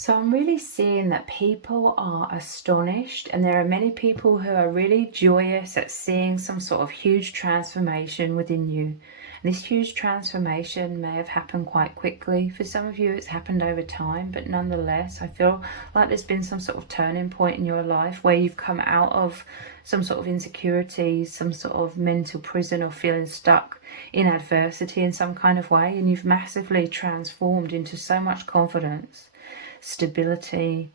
So I'm really seeing that people are astonished, and there are many people who are really joyous at seeing some sort of huge transformation within you. And this huge transformation may have happened quite quickly. For some of you, it's happened over time, but nonetheless, I feel like there's been some sort of turning point in your life where you've come out of some sort of insecurities, some sort of mental prison, or feeling stuck in adversity in some kind of way, and you've massively transformed into so much confidence, stability,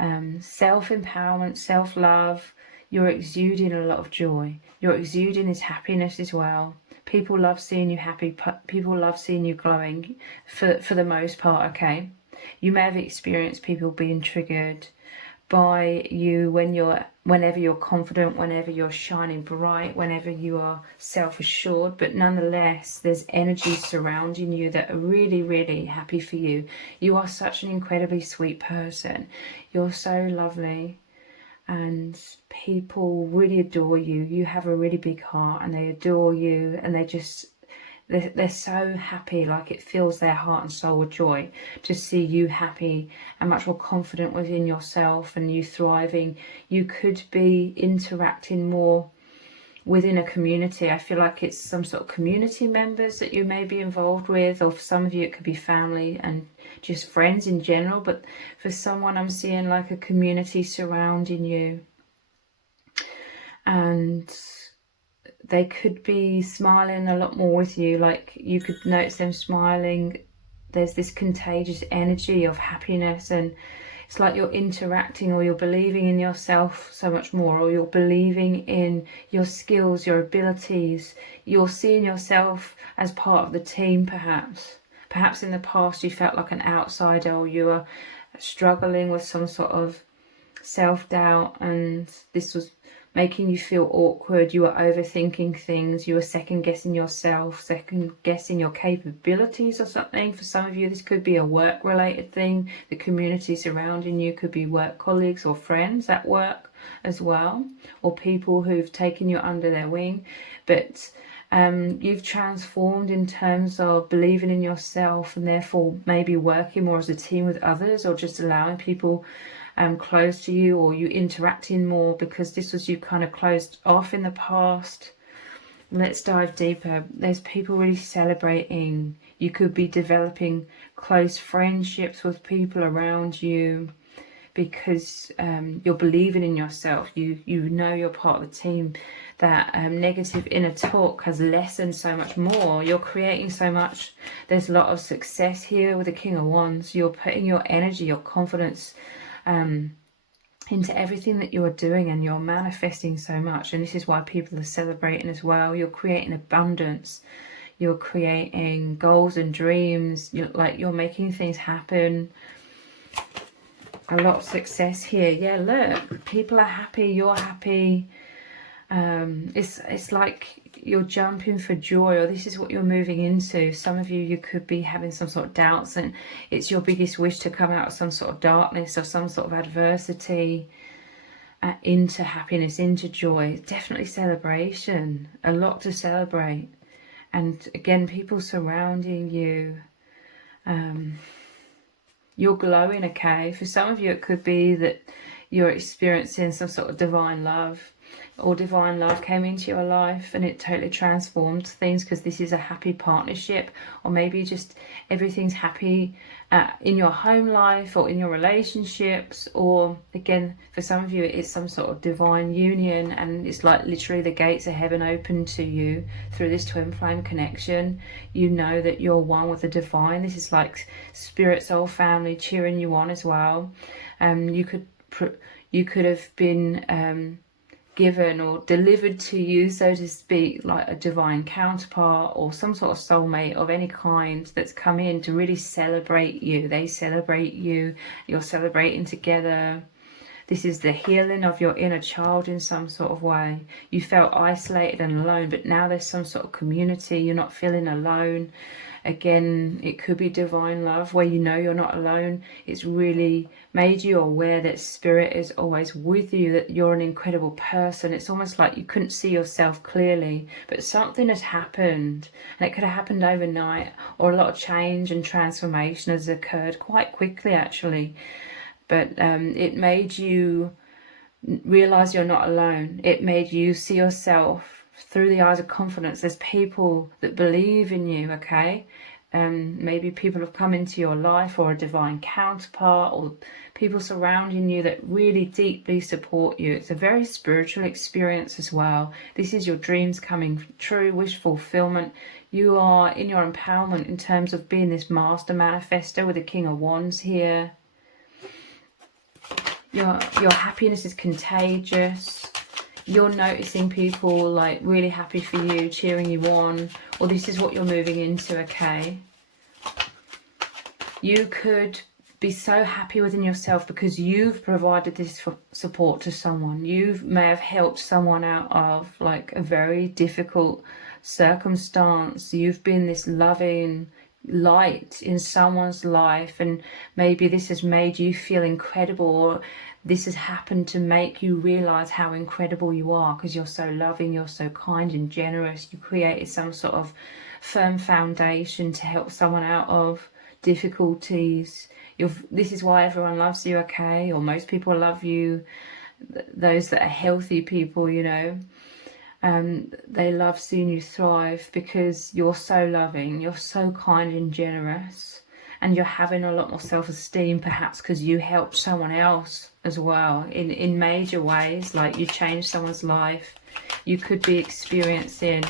self-empowerment, self-love. You're exuding a lot of joy. You're exuding this happiness as well. People love seeing you happy. People love seeing you glowing for the most part, okay? You may have experienced people being triggered by you whenever you're confident, whenever you're shining bright, whenever you are self-assured, but nonetheless there's energies surrounding you that are really, really happy for you. You are such an incredibly sweet person. You're so lovely, and people really adore you. You have a really big heart, and they adore you, and they're so happy, like it fills their heart and soul with joy to see you happy and much more confident within yourself and you thriving. You could be interacting more within a community. I feel like it's some sort of community members that you may be involved with, or for some of you it could be family and just friends in general, but for someone I'm seeing like a community surrounding you, and they could be smiling a lot more with you. Like you could notice them smiling. There's this contagious energy of happiness, and it's like you're interacting, or you're believing in yourself so much more, or you're believing in your skills, your abilities. You're seeing yourself as part of the team, perhaps. Perhaps in the past you felt like an outsider, or you were struggling with some sort of self-doubt, and this was making you feel awkward. You were overthinking things. You were second-guessing yourself, second-guessing your capabilities or something. For some of you, this could be a work-related thing. The community surrounding you could be work colleagues or friends at work as well, or people who've taken you under their wing. But you've transformed in terms of believing in yourself, and therefore maybe working more as a team with others, or just allowing people close to you, or you interacting more because this was you kind of closed off in the past. Let's dive deeper. There's people really celebrating. You could be developing close friendships with people around you because you're believing in yourself. You know you're part of the team. That negative inner talk has lessened so much more. You're creating so much. There's a lot of success here with the King of Wands. You're putting your energy, your confidence into everything that you're doing, and you're manifesting so much. And this is why people are celebrating as well. You're creating abundance. You're creating goals and dreams. You're making things happen. A lot of success here. Yeah, look, people are happy. You're happy. It's like you're jumping for joy, or this is what you're moving into. Some of you could be having some sort of doubts, and it's your biggest wish to come out of some sort of darkness or some sort of adversity into happiness, into joy. Definitely celebration, a lot to celebrate. And again, people surrounding you. You're glowing, okay? For some of you, it could be that you're experiencing some sort of divine love, or divine love came into your life and it totally transformed things, because this is a happy partnership. Or maybe just everything's happy in your home life or in your relationships. Or again, for some of you, it's some sort of divine union, and it's like literally the gates of heaven open to you through this twin flame connection. You know that you're one with the divine. This is like spirit, soul, family cheering you on as well. You could have been given or delivered to you, so to speak, like a divine counterpart or some sort of soulmate of any kind that's come in to really celebrate you. They celebrate you. You're celebrating together. This is the healing of your inner child in some sort of way. You felt isolated and alone, but now there's some sort of community. You're not feeling alone. Again, it could be divine love where you know you're not alone. It's really made you aware that spirit is always with you, that you're an incredible person. It's almost like you couldn't see yourself clearly, but something has happened, and it could have happened overnight, or a lot of change and transformation has occurred quite quickly actually. But it made you realize you're not alone. It made you see yourself through the eyes of confidence. There's people that believe in you, okay? Maybe people have come into your life, or a divine counterpart, or people surrounding you that really deeply support you. It's a very spiritual experience as well. This is your dreams coming true, wish fulfillment. You are in your empowerment in terms of being this master manifester with the King of Wands here. Your happiness is contagious. You're noticing people like really happy for you, cheering you on, or this is what you're moving into, okay? You could be so happy within yourself because you've provided this support to someone. You may have helped someone out of like a very difficult circumstance. You've been this loving light in someone's life, and maybe this has made you feel incredible, or this has happened to make you realize how incredible you are because you're so loving, you're so kind and generous. You created some sort of firm foundation to help someone out of difficulties. This is why everyone loves you, okay? Or most people love you, those that are healthy people, you know. They love seeing you thrive because you're so loving, you're so kind and generous, and you're having a lot more self-esteem, perhaps because you helped someone else as well in major ways, like you changed someone's life. You could be experiencing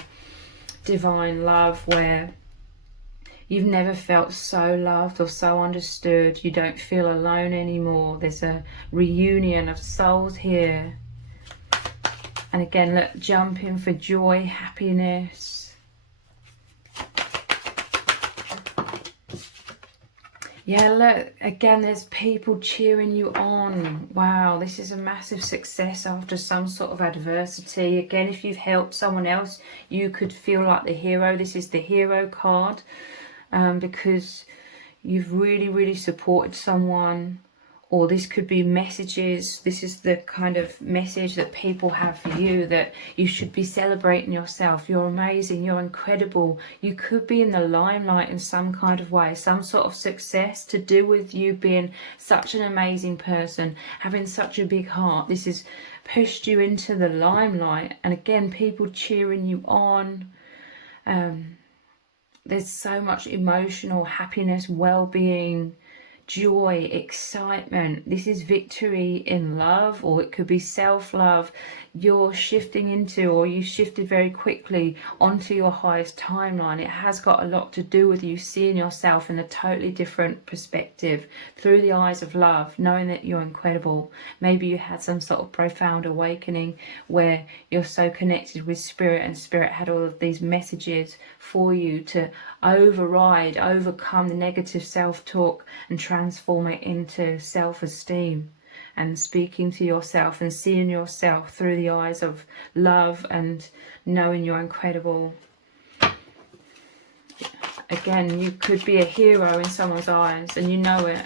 divine love where you've never felt so loved or so understood. You don't feel alone anymore. There's a reunion of souls here. And again, look, jump in for joy, happiness. Yeah, look, again, there's people cheering you on. Wow, this is a massive success after some sort of adversity. Again, if you've helped someone else, you could feel like the hero. This is the hero card because you've really, really supported someone. Or this could be messages. This is the kind of message that people have for you, that you should be celebrating yourself. You're amazing. You're incredible. You could be in the limelight in some kind of way. Some sort of success to do with you being such an amazing person, having such a big heart. This has pushed you into the limelight. And again, people cheering you on. There's so much emotional happiness, well-being, joy, excitement. This is victory in love, or it could be self-love. You're shifting into, or you shifted very quickly onto your highest timeline. It has got a lot to do with you seeing yourself in a totally different perspective through the eyes of love, knowing that you're incredible. Maybe you had some sort of profound awakening where you're so connected with spirit, and spirit had all of these messages for you to overcome the negative self-talk and transform it into self-esteem, and speaking to yourself and seeing yourself through the eyes of love and knowing you're incredible. Again, you could be a hero in someone's eyes and you know it.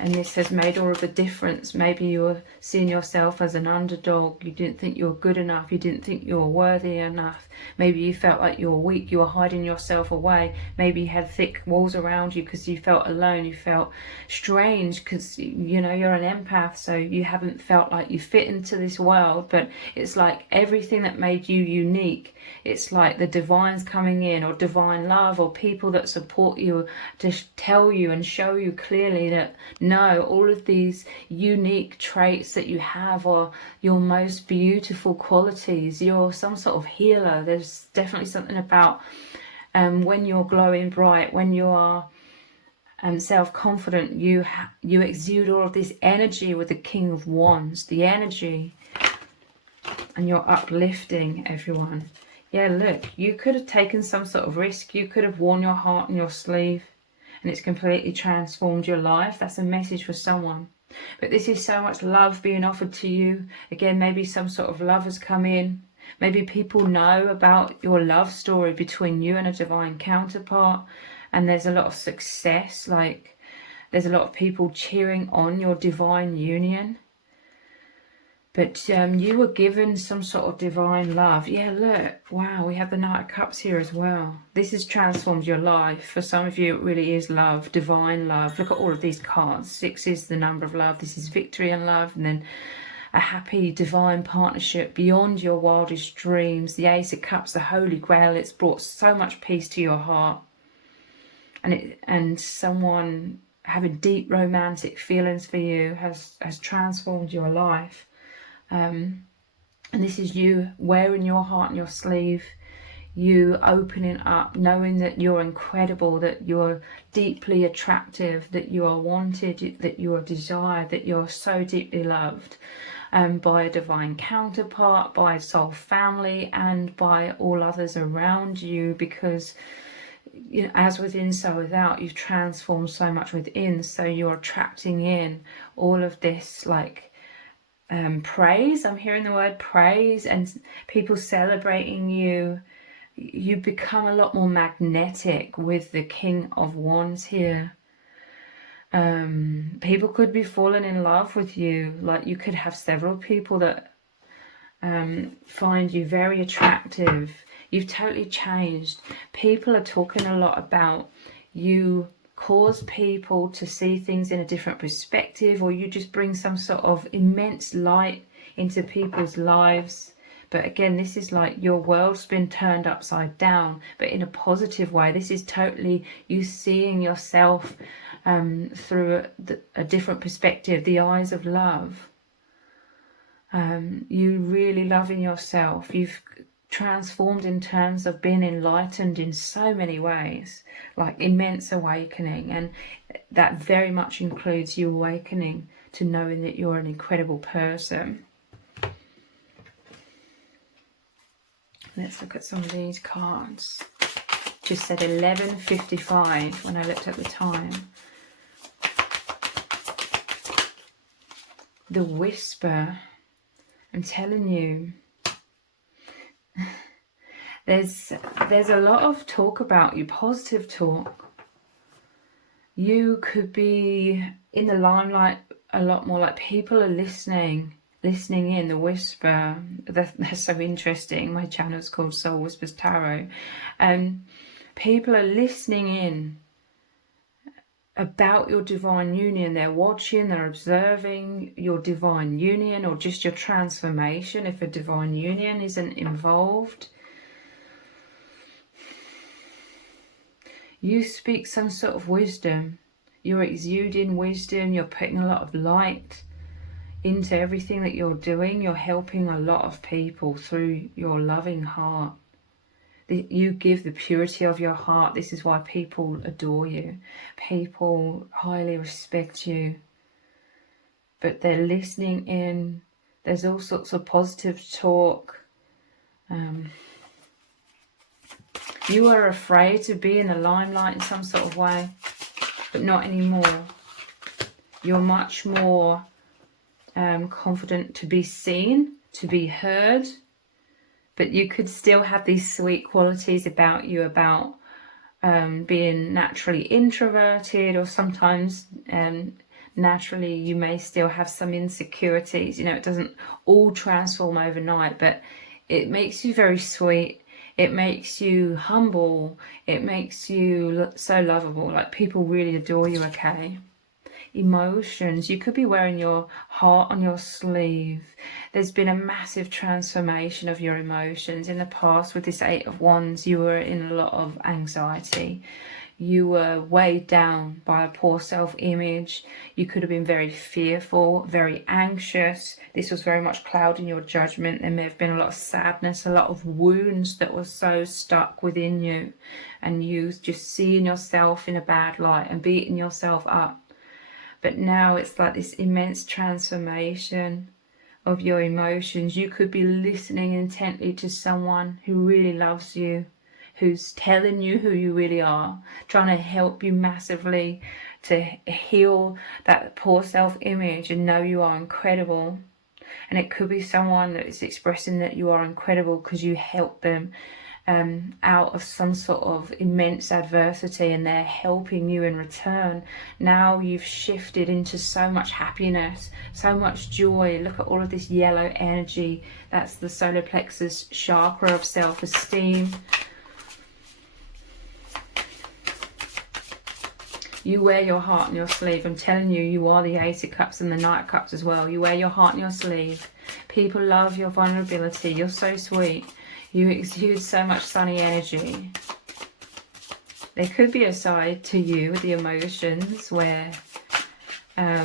And this has made all of the difference. Maybe you were seeing yourself as an underdog. You didn't think you were good enough. You didn't think you were worthy enough. Maybe you felt like you were weak. You were hiding yourself away. Maybe you had thick walls around you because you felt alone. You felt strange because, you know, you're an empath. So you haven't felt like you fit into this world. But it's like everything that made you unique. It's like the divine's coming in, or divine love, or people that support you to tell you and show you clearly that no, all of these unique traits that you have are your most beautiful qualities. You're some sort of healer. There's definitely something about when you're glowing bright, when you are self-confident, you exude all of this energy with the King of Wands, the energy, and you're uplifting everyone. Yeah, look, you could have taken some sort of risk. You could have worn your heart on your sleeve and it's completely transformed your life. That's a message for someone. But this is so much love being offered to you. Again, maybe some sort of love has come in. Maybe people know about your love story between you and a divine counterpart, and there's a lot of success, like there's a lot of people cheering on your divine union. But you were given some sort of divine love. Yeah, look, wow, we have the Knight of Cups here as well. This has transformed your life. For some of you, it really is love, divine love. Look at all of these cards. 6 is the number of love. This is victory and love. And then a happy divine partnership beyond your wildest dreams. The Ace of Cups, the Holy Grail. It's brought so much peace to your heart. And someone having deep romantic feelings for you has transformed your life. And this is you wearing your heart on your sleeve, you opening up, knowing that you're incredible, that you're deeply attractive, that you are wanted, that you are desired, that you're so deeply loved by a divine counterpart, by a soul family, and by all others around you, because you know, as within, so without, you've transformed so much within, so you're attracting in all of this, like, praise. I'm hearing the word praise, and people celebrating you. You become a lot more magnetic with the King of Wands here. People could be falling in love with you. Like, you could have several people that find you very attractive. You've totally changed. People are talking a lot about you cause people to see things in a different perspective, or you just bring some sort of immense light into people's lives. But again, this is like your world's been turned upside down, but in a positive way. This is totally you seeing yourself through a different perspective, the eyes of love. You really loving yourself. You've transformed in terms of being enlightened in so many ways, like immense awakening, and that very much includes you awakening to knowing that you're an incredible person. Let's look at some of these cards. Just said 11:55 when I looked at the time. The Whisper. I'm telling you, there's a lot of talk about you, positive talk. You could be in the limelight a lot more, like people are listening in. The Whisper, that's so interesting. My channel is called Soul Whispers Tarot, and people are listening in about your divine union. They're watching, they're observing your divine union, or just your transformation if a divine union isn't involved. You speak some sort of wisdom. You're exuding wisdom. You're putting a lot of light into everything that you're doing. You're helping a lot of people through your loving heart. You give the purity of your heart. This is why people adore you. People highly respect you. But they're listening in. There's all sorts of positive talk. You are afraid to be in the limelight in some sort of way, but not anymore. You're much more confident to be seen, to be heard. But you could still have these sweet qualities about you, about being naturally introverted, or sometimes naturally you may still have some insecurities. You know, it doesn't all transform overnight, but it makes you very sweet. It makes you humble. It makes you so lovable. Like, people really adore you, okay? Emotions. You could be wearing your heart on your sleeve. There's been a massive transformation of your emotions. In the past, with this 8 of Wands, you were in a lot of anxiety. You were weighed down by a poor self-image. You could have been very fearful, very anxious. This was very much clouding your judgment. There may have been a lot of sadness, a lot of wounds that were so stuck within you, and you just seeing yourself in a bad light and beating yourself up. But now it's like this immense transformation of your emotions. You could be listening intently to someone who really loves you, who's telling you who you really are, trying to help you massively to heal that poor self-image and know you are incredible. And it could be someone that is expressing that you are incredible because you helped them out of some sort of immense adversity, and they're helping you in return. Now you've shifted into so much happiness, so much joy. Look at all of this yellow energy. That's the solar plexus chakra of self-esteem. You wear your heart on your sleeve. I'm telling you, you are the Ace of Cups and the Knight of Cups as well. You wear your heart on your sleeve. People love your vulnerability. You're so sweet. You exude so much sunny energy. There could be a side to you with the emotions where I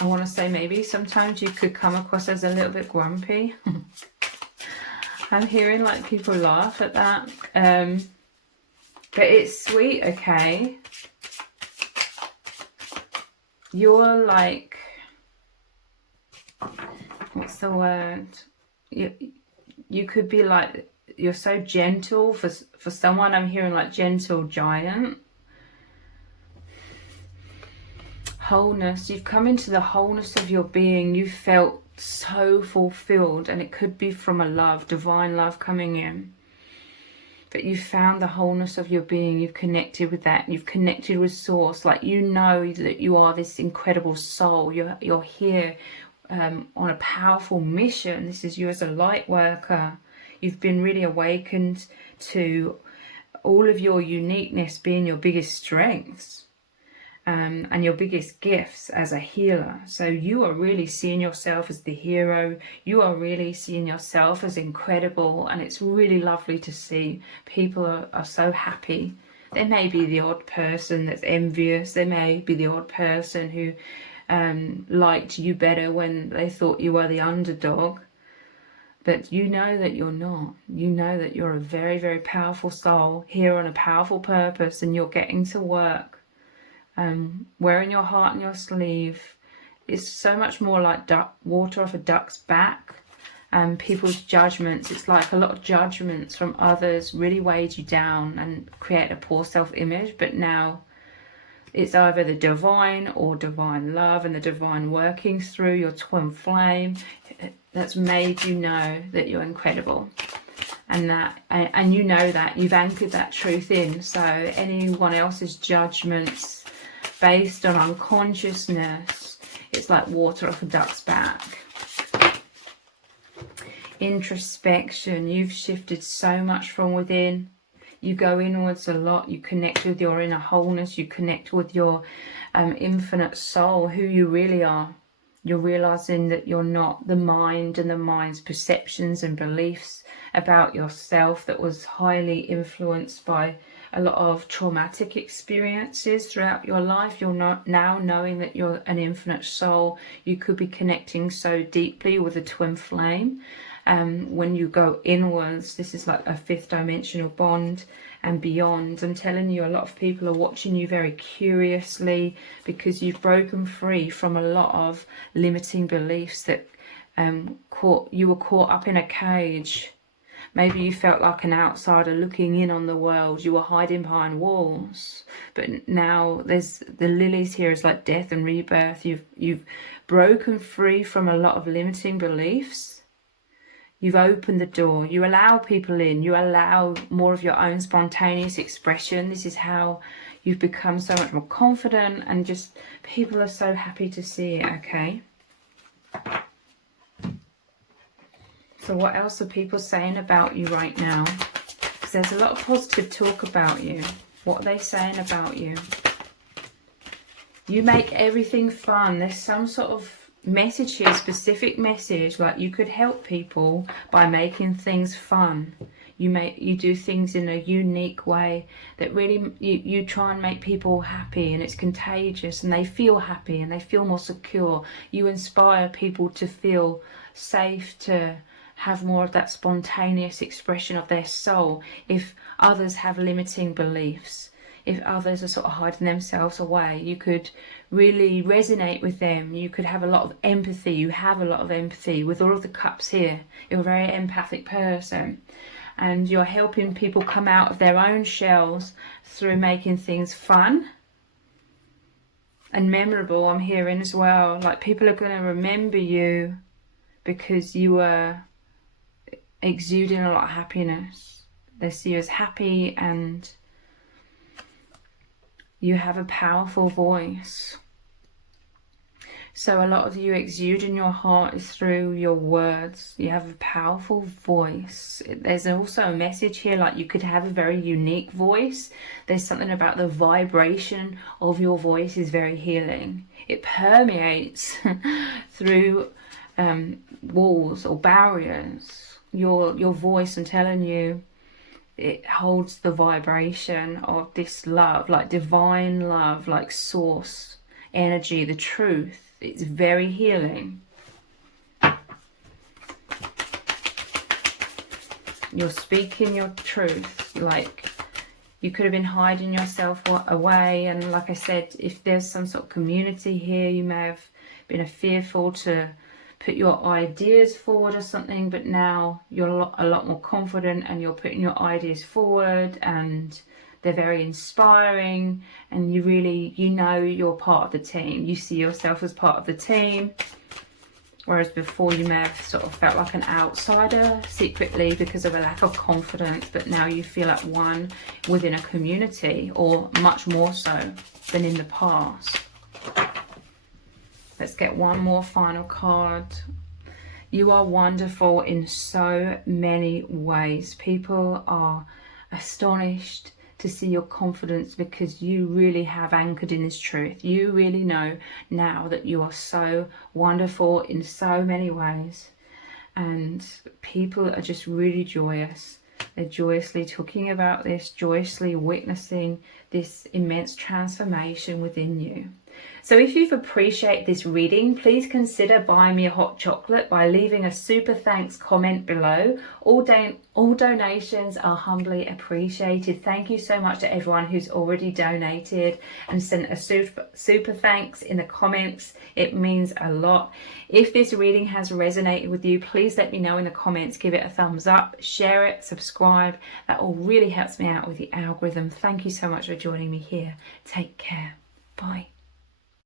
want to say maybe sometimes you could come across as a little bit grumpy. I'm hearing like people laugh at that. But it's sweet, okay? You're like, what's the word? You could be like, you're so gentle for someone. I'm hearing like gentle giant. Wholeness. You've come into the wholeness of your being. You felt so fulfilled, and it could be from a love, divine love coming in. But you found the wholeness of your being. You've connected with that. You've connected with source. Like, you know that you are this incredible soul. You're here on a powerful mission. This is you as a light worker. You've been really awakened to all of your uniqueness being your biggest strengths. And your biggest gifts as a healer. So you are really seeing yourself as the hero. You are really seeing yourself as incredible, and it's really lovely to see. People are so happy. There may be the odd person that's envious. There may be the odd person who liked you better when they thought you were the underdog. But you know that you're not. You know that you're a very, very powerful soul here on a powerful purpose, and you're getting to work. Wearing your heart on your sleeve is so much more like water off a duck's back. People's judgments, it's like a lot of judgments from others really weighed you down and create a poor self-image. But now it's either the divine or divine love and the divine workings through your twin flame that's made you know that you're incredible. And you know that you've anchored that truth in. So anyone else's judgments based on unconsciousness, it's like water off a duck's back. Introspection. You've shifted so much from within. You go inwards a lot. You connect with your inner wholeness. You connect with your infinite soul, who you really are. You're realizing that you're not the mind and the mind's perceptions and beliefs about yourself that was highly influenced by a lot of traumatic experiences throughout your life. You're not now knowing that you're an infinite soul. You could be connecting so deeply with a twin flame. When you go inwards, this is like a fifth dimensional bond and beyond. I'm telling you, a lot of people are watching you very curiously because you've broken free from a lot of limiting beliefs that you were caught up in a cage. Maybe you felt like an outsider looking in on the world. You were hiding behind walls. But now there's the lilies here is like death and rebirth. You've broken free from a lot of limiting beliefs. You've opened the door. You allow people in. You allow more of your own spontaneous expression. This is how you've become so much more confident, and just people are so happy to see it, okay? So what else are people saying about you right now? Because there's a lot of positive talk about you. What are they saying about you? You make everything fun. There's some sort of message here, specific message, like you could help people by making things fun. You do things in a unique way that really you try and make people happy, and it's contagious, and they feel happy and they feel more secure. You inspire people to feel safe, to have more of that spontaneous expression of their soul. If others have limiting beliefs, if others are sort of hiding themselves away, you could really resonate with them. You could have a lot of empathy. You have a lot of empathy with all of the cups here. You're a very empathic person. and you're helping people come out of their own shells through making things fun and memorable. I'm hearing as well, like people are going to remember you because you were exuding a lot of happiness. They see you as happy, and you have a powerful voice. So a lot of you exuding your heart is through your words. You have a powerful voice. There's also a message here, like you could have a very unique voice. There's something about the vibration of your voice is very healing. It permeates through walls or barriers. Your voice, I'm telling you, it holds the vibration of this love, like divine love, like source energy, the truth. It's very healing. You're speaking your truth. Like you could have been hiding yourself away, and like I said, if there's some sort of community here, you may have been fearful to put your ideas forward or something, but now you're a lot more confident and you're putting your ideas forward, and they're very inspiring, and you know you're part of the team. You see yourself as part of the team, whereas before you may have sort of felt like an outsider secretly because of a lack of confidence, but now you feel at one within a community, or much more so than in the past. Let's get one more final card. You are wonderful in so many ways. People are astonished to see your confidence because you really have anchored in this truth. You really know now that you are so wonderful in so many ways, and people are just really joyous. They're joyously talking about this, joyously witnessing this immense transformation within you. So if you've appreciated this reading, please consider buying me a hot chocolate by leaving a super thanks comment below. All donations are humbly appreciated. Thank you so much to everyone who's already donated and sent a super thanks in the comments. It means a lot. If this reading has resonated with you, please let me know in the comments. Give it a thumbs up, share it, subscribe. That all really helps me out with the algorithm. Thank you so much for joining me here. Take care. Bye.